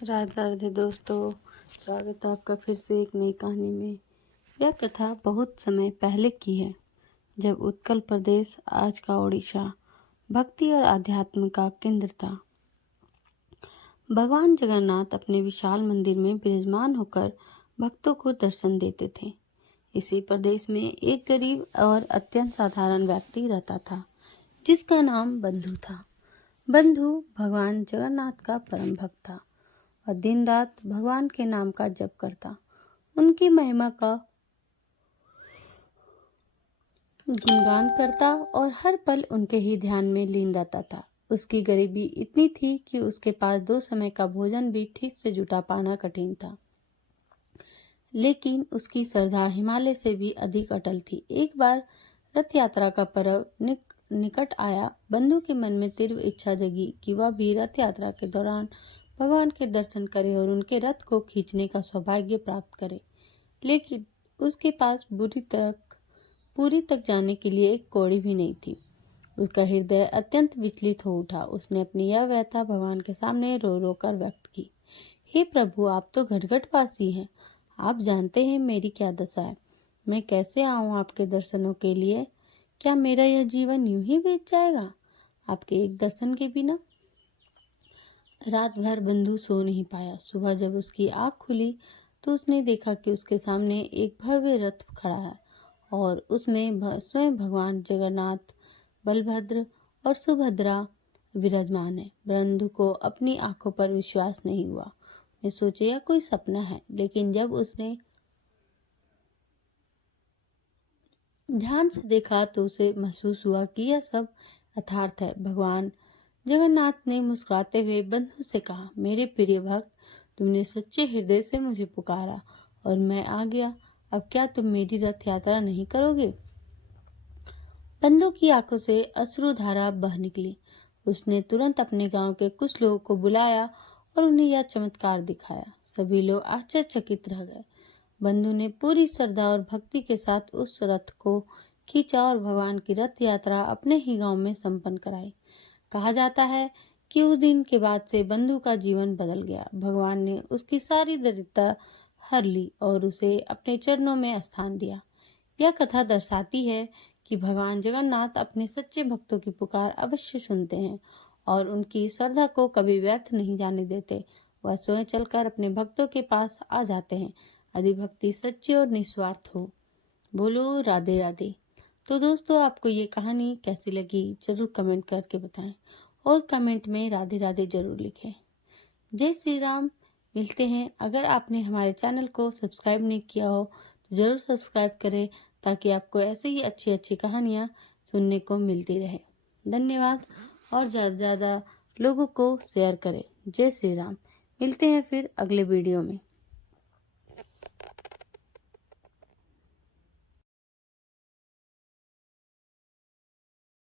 राधे राधे दोस्तों, स्वागत है आपका फिर से एक नई कहानी में। यह कथा बहुत समय पहले की है, जब उत्कल प्रदेश, आज का ओडिशा, भक्ति और आध्यात्म का केंद्र था। भगवान जगन्नाथ अपने विशाल मंदिर में विराजमान होकर भक्तों को दर्शन देते थे। इसी प्रदेश में एक गरीब और अत्यंत साधारण व्यक्ति रहता था, जिसका नाम बंधु था। बंधु भगवान जगन्नाथ का परम भक्त था और दिन रात भगवान के नाम का जप करता, उनकी महिमा का गुणगान करता और हर पल उनके ही ध्यान में लीन रहता था। उसकी गरीबी इतनी थी कि उसके पास 2 समय का भोजन भी ठीक से जुटा पाना कठिन था, लेकिन उसकी श्रद्धा हिमालय से भी अधिक अटल थी। एक बार रथ यात्रा का पर्व निकट आया। बंधु के मन में तीव्र इच्छा जगी कि वह भी रथ यात्रा के दौरान भगवान के दर्शन करे और उनके रथ को खींचने का सौभाग्य प्राप्त करे, लेकिन उसके पास पूरी तक जाने के लिए एक कौड़ी भी नहीं थी। उसका हृदय अत्यंत विचलित हो उठा। उसने अपनी यह व्यथा भगवान के सामने रो रो कर व्यक्त की। हे प्रभु, आप तो घटघटवासी हैं। आप जानते हैं मेरी क्या दशा है। मैं कैसे आऊं आपके दर्शनों के लिए? क्या मेरा यह जीवन यूं ही बीत जाएगा आपके एक दर्शन के बिना? रात भर बंधु सो नहीं पाया। सुबह जब उसकी आंख खुली तो उसने देखा कि उसके सामने एक भव्य रथ खड़ा है और उसमें स्वयं भगवान जगन्नाथ, बलभद्र और सुभद्रा विराजमान है। बंधु को अपनी आंखों पर विश्वास नहीं हुआ। उसने सोचा यह कोई सपना है, लेकिन जब उसने ध्यान से देखा तो उसे महसूस हुआ कि यह सब यथार्थ है। भगवान जगन्नाथ ने मुस्कुराते हुए बंधु से कहा, मेरे प्रिय भक्त, तुमने सच्चे हृदय से मुझे पुकारा और मैं आ गया। अब क्या तुम मेरी रथ यात्रा नहीं करोगे? बंधु की आंखों से अश्रुधारा बह निकली। उसने तुरंत अपने गांव के कुछ लोगों को बुलाया और उन्हें यह चमत्कार दिखाया। सभी लोग आश्चर्यचकित रह गए। बंधु ने पूरी श्रद्धा और भक्ति के साथ उस रथ को खींचा और भगवान की रथ यात्रा अपने ही गांव में संपन्न कराई। कहा जाता है कि उस दिन के बाद से बंधु का जीवन बदल गया। भगवान ने उसकी सारी दरिद्रता हर ली और उसे अपने चरणों में स्थान दिया। यह कथा दर्शाती है कि भगवान जगन्नाथ अपने सच्चे भक्तों की पुकार अवश्य सुनते हैं और उनकी श्रद्धा को कभी व्यर्थ नहीं जाने देते। वह स्वयं चलकर अपने भक्तों के पास आ जाते हैं, यदि भक्ति सच्ची और निस्वार्थ हो। बोलो राधे राधे। तो दोस्तों, आपको ये कहानी कैसी लगी जरूर कमेंट करके बताएं और कमेंट में राधे राधे जरूर लिखें। जय श्री राम। मिलते हैं। अगर आपने हमारे चैनल को सब्सक्राइब नहीं किया हो तो जरूर सब्सक्राइब करें, ताकि आपको ऐसे ही अच्छी अच्छी कहानियाँ सुनने को मिलती रहे। धन्यवाद और ज़्यादा से ज़्यादा लोगों को शेयर करें। जय श्री राम। मिलते हैं फिर अगले वीडियो में।